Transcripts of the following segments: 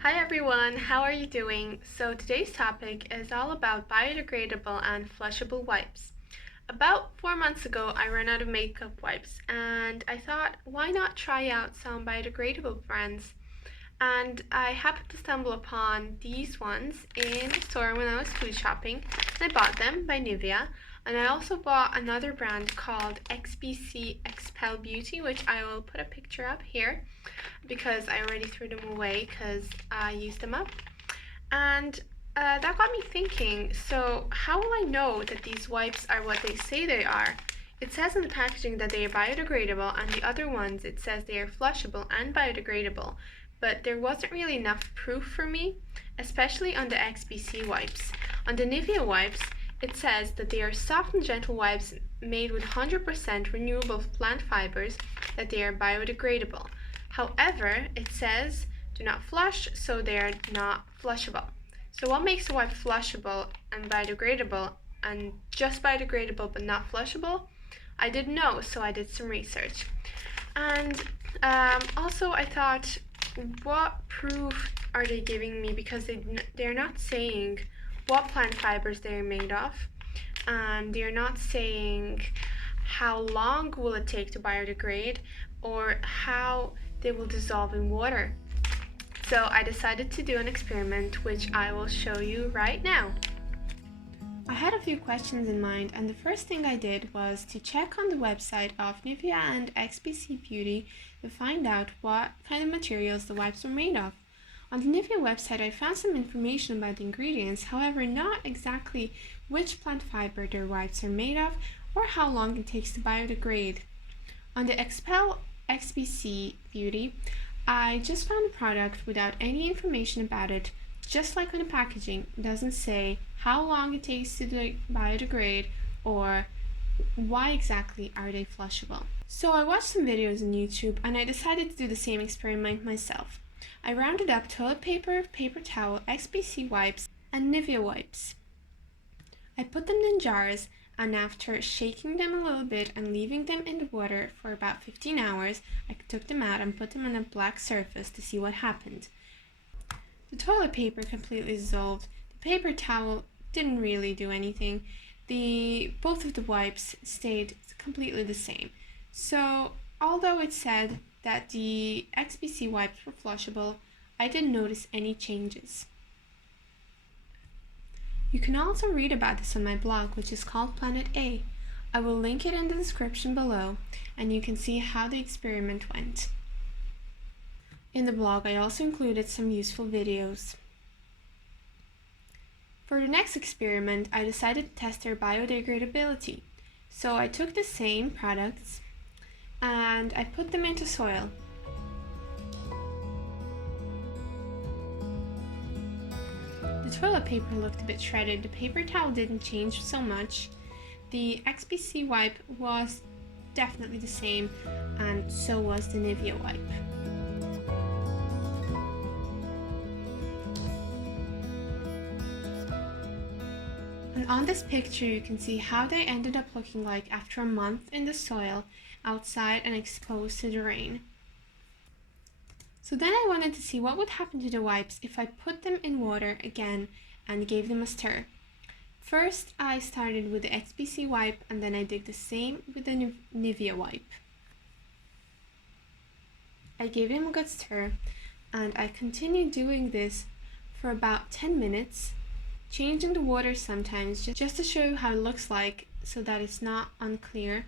Hi everyone, how are you doing? So today's topic is all about biodegradable and flushable wipes. About 4 months ago, I ran out of makeup wipes and I thought, why not try out some biodegradable brands? And I happened to stumble upon these ones in the store when I was food shopping, and I bought them by Nivea. And I also bought another brand called XBC Xpel Beauty, which I will put a picture up here because I already threw them away because I used them up. And that got me thinking, so how will I know that these wipes are what they say they are? It says in the packaging that they are biodegradable, and the other ones it says they are flushable and biodegradable, but there wasn't really enough proof for me, especially on the XBC wipes. On the Nivea wipes, it says that they are soft and gentle wipes made with 100% renewable plant fibers, that they are biodegradable. However, it says do not flush, so they are not flushable. So what makes a wipe flushable and biodegradable, and just biodegradable but not flushable? I didn't know, so I did some research. And also I thought, what proof are they giving me? Because they're not saying what plant fibers they're made of, and they're not saying how long will it take to biodegrade or how they will dissolve in water. So I decided to do an experiment which I will show you right now. I had a few questions in mind, and the first thing I did was to check on the website of Nivea and XBC Beauty to find out what kind of materials the wipes were made of. On the Nivea website I found some information about the ingredients, however not exactly which plant fiber their wipes are made of or how long it takes to biodegrade. On the Xpel XBC Beauty, I just found a product without any information about it. Just like on the packaging, it doesn't say how long it takes to biodegrade or why exactly are they flushable. So I watched some videos on YouTube and I decided to do the same experiment myself. I rounded up toilet paper, paper towel, XBC wipes, and Nivea wipes. I put them in jars, and after shaking them a little bit and leaving them in the water for about 15 hours, I took them out and put them on a black surface to see what happened. The toilet paper completely dissolved. The paper towel didn't really do anything. Both of the wipes stayed completely the same. So, although it said that the XBC wipes were flushable, I didn't notice any changes. You can also read about this on my blog, which is called Planet A. I will link it in the description below, and you can see how the experiment went. In the blog, I also included some useful videos. For the next experiment, I decided to test their biodegradability. So I took the same products and I put them into soil. The toilet paper looked a bit shredded, the paper towel didn't change so much, the XBC wipe was definitely the same, and so was the Nivea wipe. And on this picture you can see how they ended up looking like after a month in the soil, outside and exposed to the rain. So then I wanted to see what would happen to the wipes if I put them in water again and gave them a stir. First I started with the XBC wipe, and then I did the same with the Nivea wipe. I gave them a good stir, and I continued doing this for about 10 minutes, changing the water sometimes just to show you how it looks like so that it's not unclear.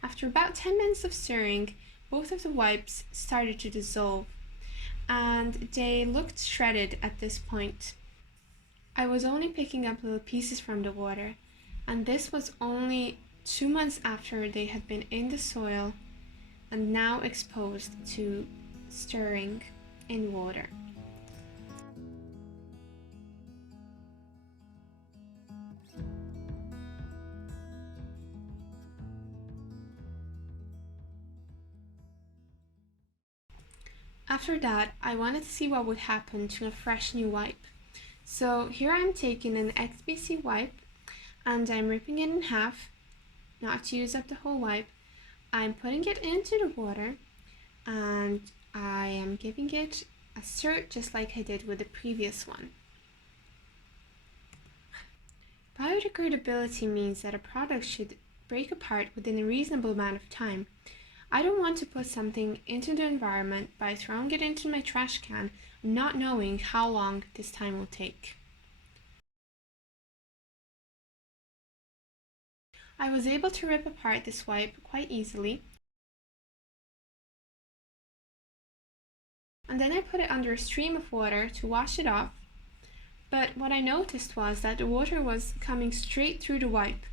After about 10 minutes of stirring, both of the wipes started to dissolve and they looked shredded at this point. I was only picking up little pieces from the water, and this was only 2 months after they had been in the soil and now exposed to stirring in water. After that, I wanted to see what would happen to a fresh new wipe. So here I'm taking an XBC wipe and I'm ripping it in half, not to use up the whole wipe. I'm putting it into the water and I am giving it assert just like I did with the previous one. Biodegradability means that a product should break apart within a reasonable amount of time. I don't want to put something into the environment by throwing it into my trash can and not knowing how long this time will take. I was able to rip apart this wipe quite easily, and then I put it under a stream of water to wash it off. But what I noticed was that the water was coming straight through the wipe.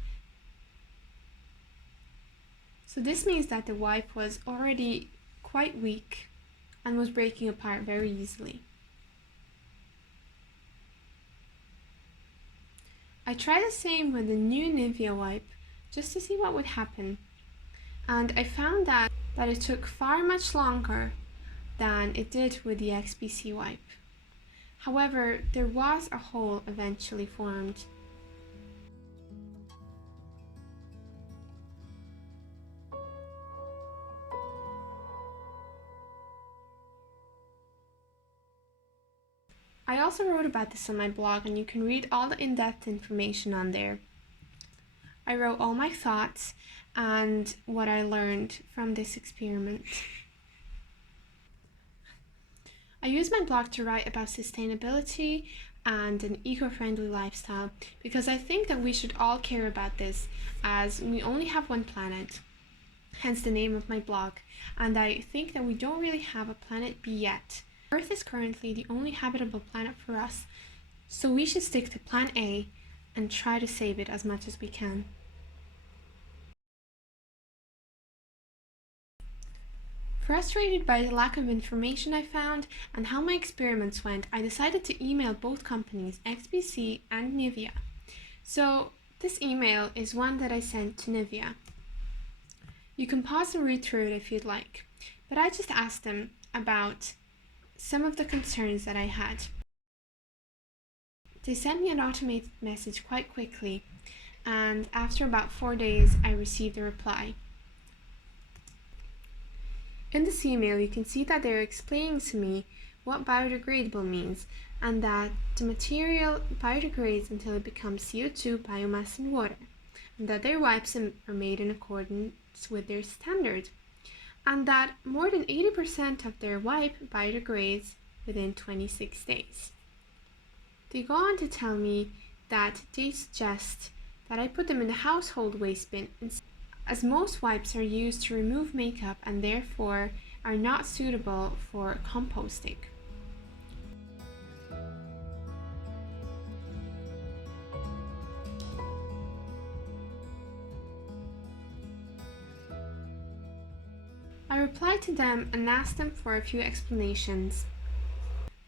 So this means that the wipe was already quite weak and was breaking apart very easily. I tried the same with the new Nivea wipe just to see what would happen, and I found that it took far much longer than it did with the XBC wipe. However, there was a hole eventually formed. I also wrote about this on my blog, and you can read all the in-depth information on there. I wrote all my thoughts and what I learned from this experiment. I use my blog to write about sustainability and an eco-friendly lifestyle because I think that we should all care about this, as we only have one planet, hence the name of my blog, and I think that we don't really have a planet B yet. Earth is currently the only habitable planet for us, so we should stick to plan A and try to save it as much as we can. Frustrated by the lack of information I found and how my experiments went, I decided to email both companies, XBC and Nivea. So this email is one that I sent to Nivea. You can pause and read through it if you'd like, but I just asked them about some of the concerns that I had. They sent me an automated message quite quickly, and after about 4 days I received a reply. In this email, you can see that they're explaining to me what biodegradable means, and that the material biodegrades until it becomes CO2, biomass, and water, and that their wipes are made in accordance with their standard, and that more than 80% of their wipe biodegrades within 26 days. They go on to tell me that they suggest that I put them in the household waste bin, as most wipes are used to remove makeup and therefore are not suitable for composting. I replied to them and asked them for a few explanations,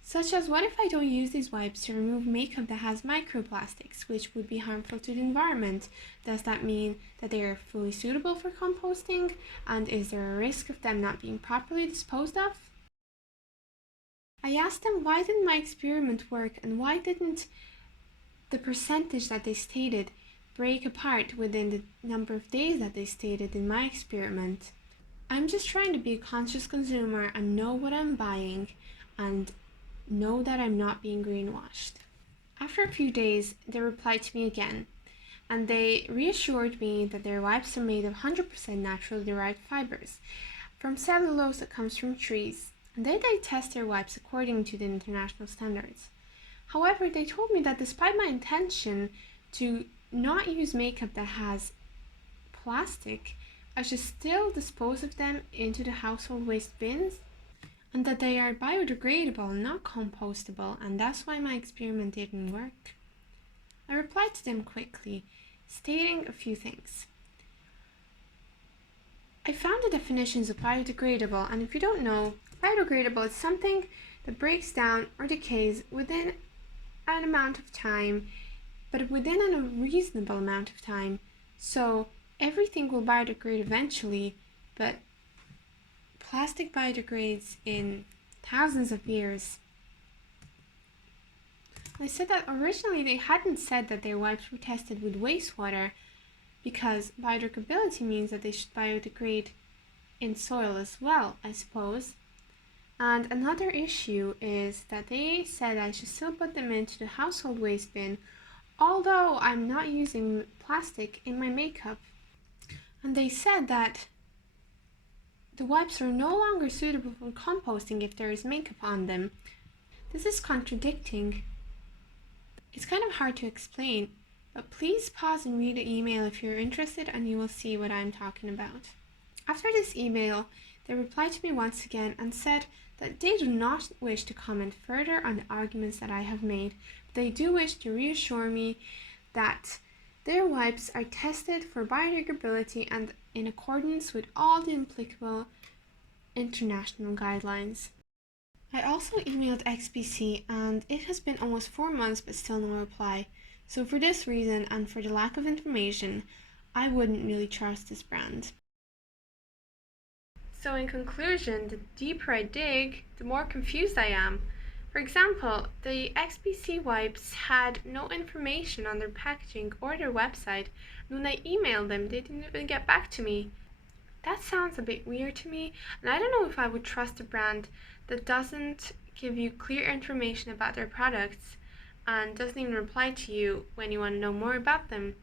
such as what if I don't use these wipes to remove makeup that has microplastics, which would be harmful to the environment? Does that mean that they are fully suitable for composting? And is there a risk of them not being properly disposed of? I asked them why didn't my experiment work, and why didn't the percentage that they stated break apart within the number of days that they stated in my experiment. I'm just trying to be a conscious consumer and know what I'm buying and know that I'm not being greenwashed. After a few days, they replied to me again, and they reassured me that their wipes are made of 100% naturally derived fibers from cellulose that comes from trees, and they test their wipes according to the international standards. However, they told me that despite my intention to not use makeup that has plastic, I should still dispose of them into the household waste bins, and that they are biodegradable, not compostable, and that's why my experiment didn't work. I replied to them quickly, stating a few things. I found the definitions of biodegradable, and if you don't know, biodegradable is something that breaks down or decays within an amount of time, but within a reasonable amount of time. So everything will biodegrade eventually, but plastic biodegrades in thousands of years. I said that originally they hadn't said that their wipes were tested with wastewater, because biodegradability means that they should biodegrade in soil as well, I suppose. And another issue is that they said I should still put them into the household waste bin, although I'm not using plastic in my makeup. And they said that the wipes are no longer suitable for composting if there is makeup on them. This is contradicting. It's kind of hard to explain, but please pause and read the email if you're interested and you will see what I'm talking about. After this email, they replied to me once again and said that they do not wish to comment further on the arguments that I have made, but they do wish to reassure me that their wipes are tested for biodegradability and in accordance with all the applicable international guidelines. I also emailed XBC and it has been almost 4 months but still no reply. So for this reason and for the lack of information, I wouldn't really trust this brand. So in conclusion, the deeper I dig, the more confused I am. For example, the XBC wipes had no information on their packaging or their website, and when I emailed them, they didn't even get back to me. That sounds a bit weird to me, and I don't know if I would trust a brand that doesn't give you clear information about their products and doesn't even reply to you when you want to know more about them.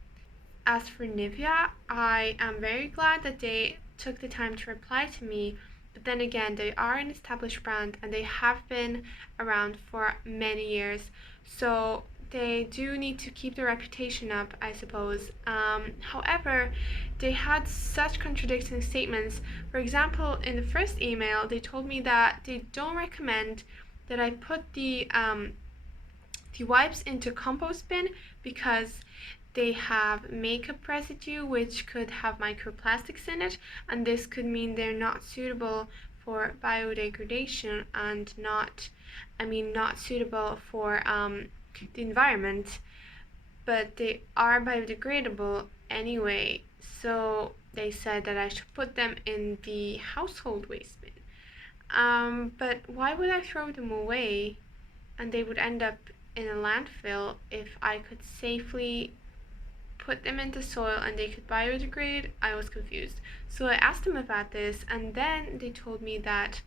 As for Nivea, I am very glad that they took the time to reply to me, but then again, they are an established brand and they have been around for many years, so they do need to keep their reputation up, I suppose. However, they had such contradicting statements. For example, in the first email, they told me that they don't recommend that I put the wipes into compost bin because they have makeup residue which could have microplastics in it, and this could mean they're not suitable for biodegradation and not suitable for the environment, but they are biodegradable anyway, so they said that I should put them in the household waste bin. But why would I throw them away and they would end up in a landfill if I could safely put them into soil and they could biodegrade? I was confused. So I asked them about this, and then they told me that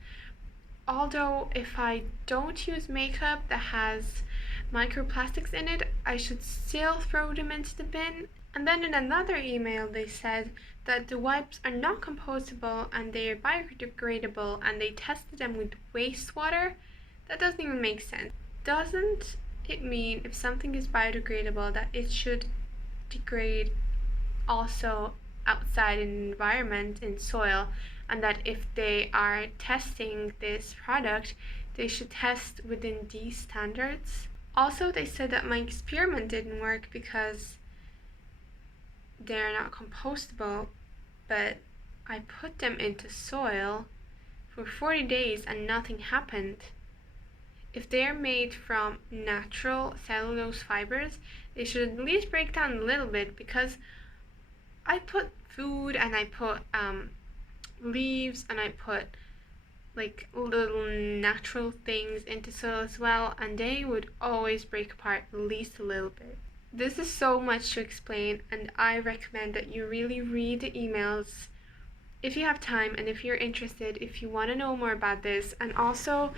although if I don't use makeup that has microplastics in it, I should still throw them into the bin. And then in another email they said that the wipes are not compostable and they are biodegradable and they tested them with wastewater. That doesn't even make sense. Doesn't it mean if something is biodegradable that it should degrade also outside in the environment, in soil, and that if they are testing this product, they should test within these standards? Also, they said that my experiment didn't work because they're not compostable, but I put them into soil for 40 days and nothing happened. If they're made from natural cellulose fibers, they should at least break down a little bit, because I put food and I put leaves and I put like little natural things into soil as well, and they would always break apart at least a little bit. This is so much to explain, and I recommend that you really read the emails if you have time and if you're interested, if you want to know more about this, and also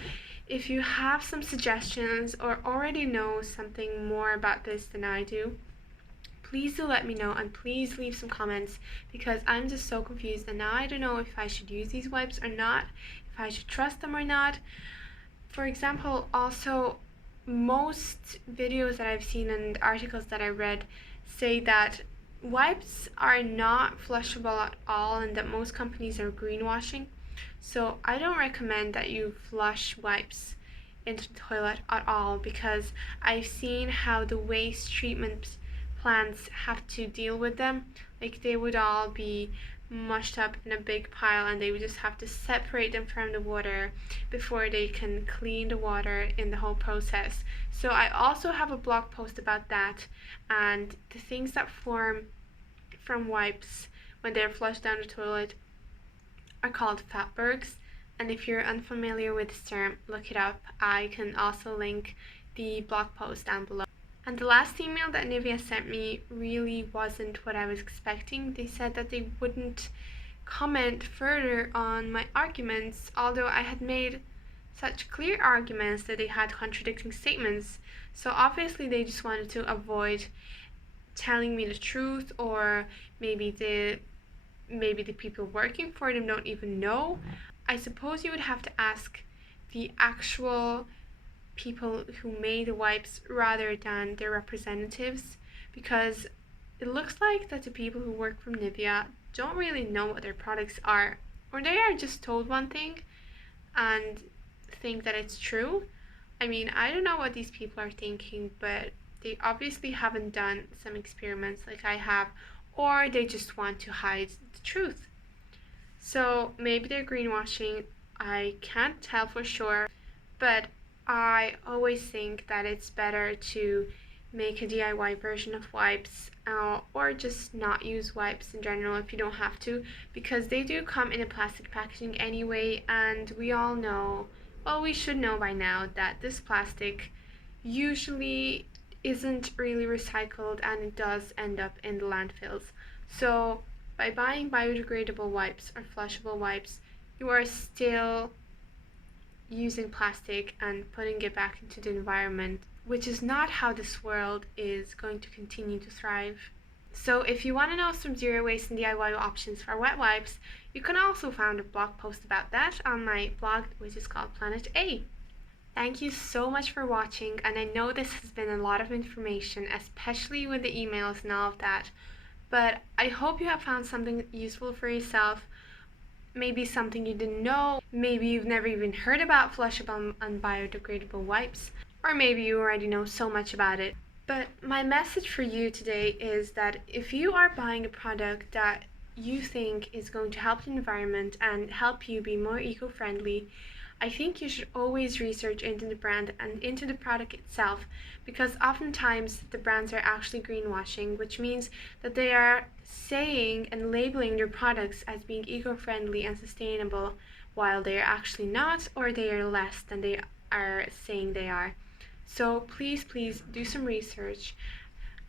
if you have some suggestions or already know something more about this than I do, please do let me know, and please leave some comments, because I'm just so confused and now I don't know if I should use these wipes or not, if I should trust them or not. For example, also, most videos that I've seen and articles that I read say that wipes are not flushable at all and that most companies are greenwashing. So I don't recommend that you flush wipes into the toilet at all, because I've seen how the waste treatment plants have to deal with them. Like, they would all be mushed up in a big pile and they would just have to separate them from the water before they can clean the water in the whole process. So I also have a blog post about that, and the things that form from wipes when they're flushed down the toilet are called fatbergs, and if you're unfamiliar with this term, look it up. I can also link the blog post down below. And the last email that Nivea sent me really wasn't what I was expecting. They said that they wouldn't comment further on my arguments, although I had made such clear arguments that they had contradicting statements. So obviously they just wanted to avoid telling me the truth, or maybe the people working for them don't even know. I suppose you would have to ask the actual people who made the wipes rather than their representatives, because it looks like that the people who work from Nivea don't really know what their products are, or they are just told one thing and think that it's true. I mean, I don't know what these people are thinking, but they obviously haven't done some experiments like I have, or they just want to hide the truth. So maybe they're greenwashing, I can't tell for sure, but I always think that it's better to make a DIY version of wipes, or just not use wipes in general if you don't have to, because they do come in a plastic packaging anyway, and we all know, well, we should know by now, that this plastic usually isn't really recycled and it does end up in the landfills. So by buying biodegradable wipes or flushable wipes, you are still using plastic and putting it back into the environment, which is not how this world is going to continue to thrive. So if you want to know some zero waste and DIY options for wet wipes, you can also find a blog post about that on my blog, which is called Planet A. Thank you so much for watching, and I know this has been a lot of information, especially with the emails and all of that, but I hope you have found something useful for yourself. Maybe something you didn't know, maybe you've never even heard about flushable and biodegradable wipes, or maybe you already know so much about it. But my message for you today is that if you are buying a product that you think is going to help the environment and help you be more eco-friendly, I think you should always research into the brand and into the product itself, because oftentimes the brands are actually greenwashing, which means that they are saying and labeling their products as being eco-friendly and sustainable, while they are actually not, or they are less than they are saying they are. So please do some research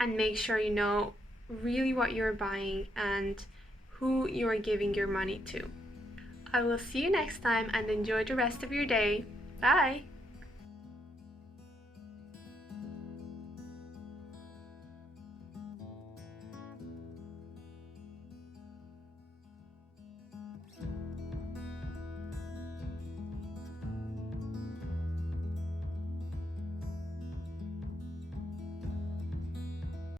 and make sure you know really what you're buying and who you are giving your money to. I will see you next time, and enjoy the rest of your day. Bye!